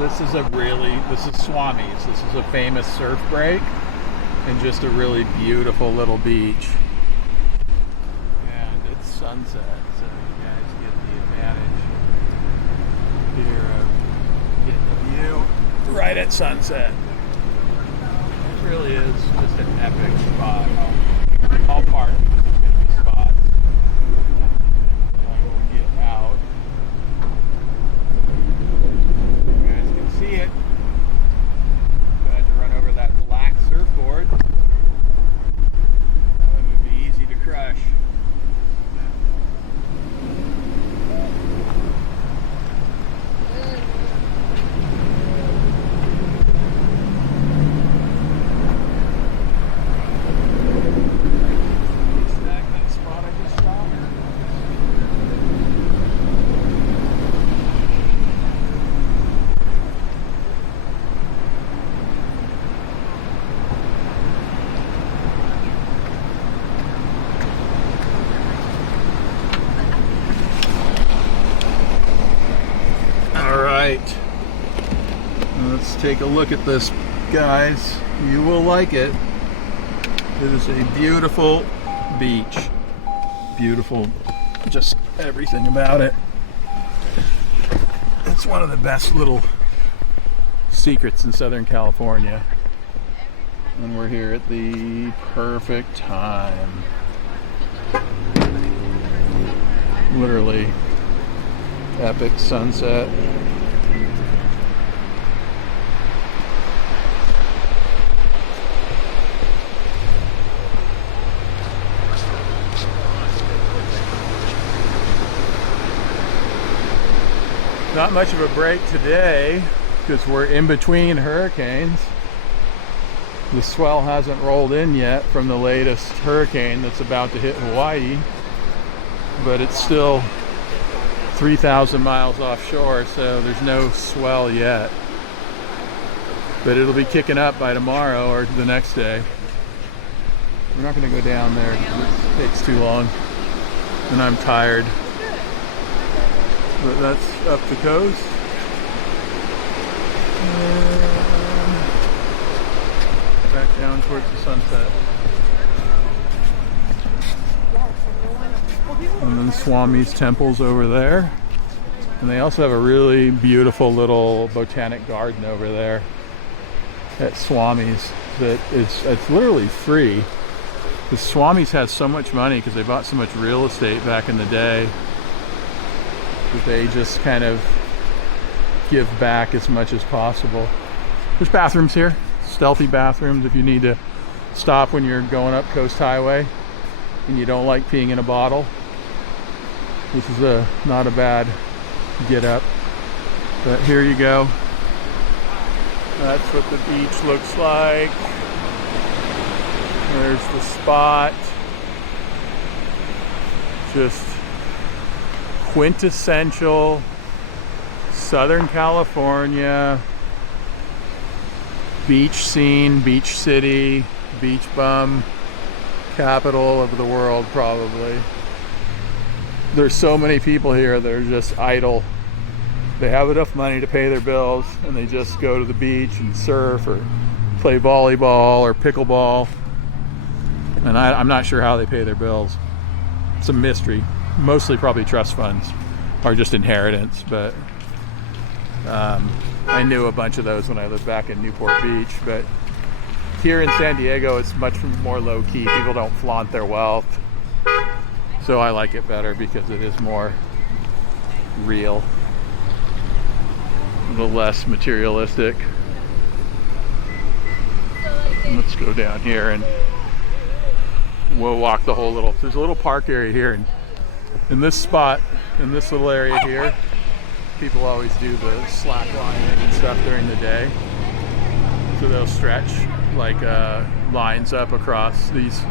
This is Swamis. This is a famous surf break and just a really beautiful little beach. And it's sunset, so you guys get the advantage here of getting the view right at sunset. It really is just an epic spot. All parking is going to be spots. We'll get out. You guys can see it. I had to run over that black surfboard. That one would be easy to crush. Let's take a look at this, guys. You will like it. It is a beautiful beach. Beautiful, just everything about it. It's one of the best little secrets in Southern California. And we're here at the perfect time. Literally epic sunset. Not much of a break today because we're in between hurricanes. The swell hasn't rolled in yet from the latest hurricane that's about to hit Hawaii, but it's still 3,000 miles offshore, so there's no swell yet. But it'll be kicking up by tomorrow or the next day. We're not going to go down there because it takes too long, and I'm tired. But that's up the coast. And back down towards the sunset. And then Swamis temple's over there. And they also have a really beautiful little botanic garden over there at Swamis that it's literally free. Because Swamis has so much money because they bought so much real estate back in the day. They just kind of give back as much as possible. There's bathrooms here, stealthy bathrooms if you need to stop when you're going up Coast Highway and you don't like peeing in a bottle. This is not a bad get up. But here you go. That's what the beach looks like. There's the spot. Just quintessential Southern California beach scene, beach city, beach bum capital of the world probably. There's so many people here that are just idle. They have enough money to pay their bills and they just go to the beach and surf or play volleyball or pickleball. And I'm not sure how they pay their bills. It's a mystery. Mostly probably trust funds or just inheritance, but I knew a bunch of those when I lived back in Newport Beach. But here in San Diego, it's much more low-key. People don't flaunt their wealth, so I like it better because it is more real, a little less materialistic. Let's go down here and we'll walk the whole little, there's a little park area here, and in this spot, in this little area here, people always do the slack lining and stuff during the day. So they'll stretch like lines up across these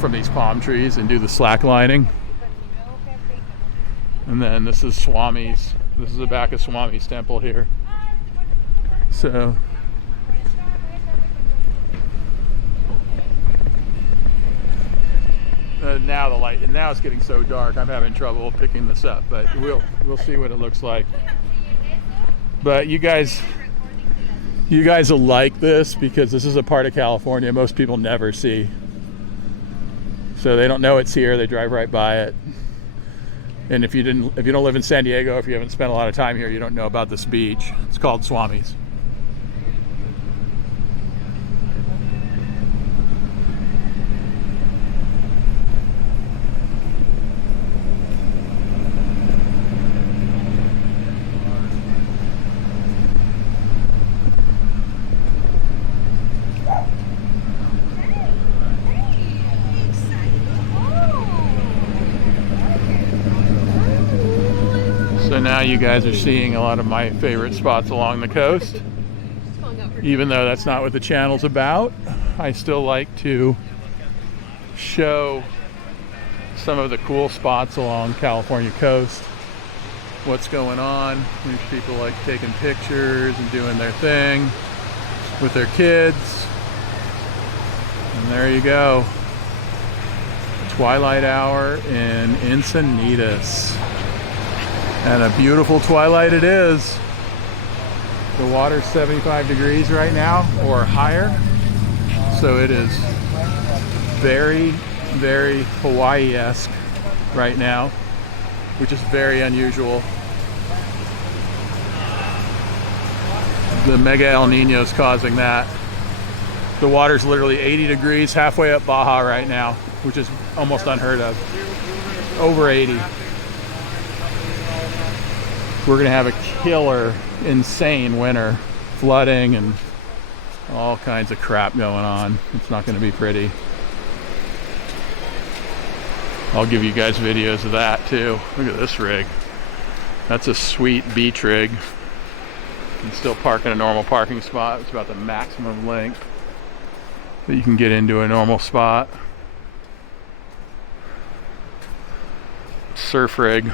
from these palm trees and do the slack lining. And then this is Swamis. This is the back of Swamis temple here. So now it's getting so dark I'm having trouble picking this up, but we'll see what it looks like. But you guys will like this because this is a part of California most people never see. So they don't know it's here, they drive right by it. And if you don't live in San Diego, if you haven't spent a lot of time here, you don't know about this beach. It's called Swamis. So now you guys are seeing a lot of my favorite spots along the coast. Even though that's not what the channel's about, I still like to show some of the cool spots along California coast. What's going on. There's people like taking pictures and doing their thing with their kids. And there you go. Twilight hour in Encinitas. And a beautiful twilight it is. The water's 75 degrees right now or higher. So it is very, very Hawaii-esque right now, which is very unusual. The mega El Nino is causing that. The water's literally 80 degrees halfway up Baja right now, which is almost unheard of. Over 80. We're gonna have a killer, insane winter. Flooding and all kinds of crap going on. It's not gonna be pretty. I'll give you guys videos of that too. Look at this rig. That's a sweet beach rig. You can still park in a normal parking spot. It's about the maximum length that you can get into a normal spot. Surf rig.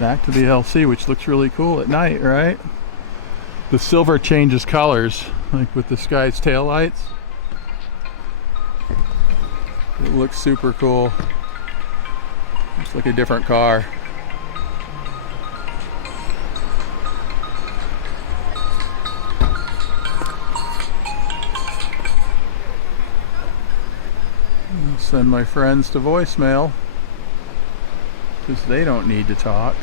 Back to the LC, which looks really cool at night, right? The silver changes colors, like with this guy's taillights. It looks super cool. It's like a different car. I'll send my friends to voicemail because they don't need to talk.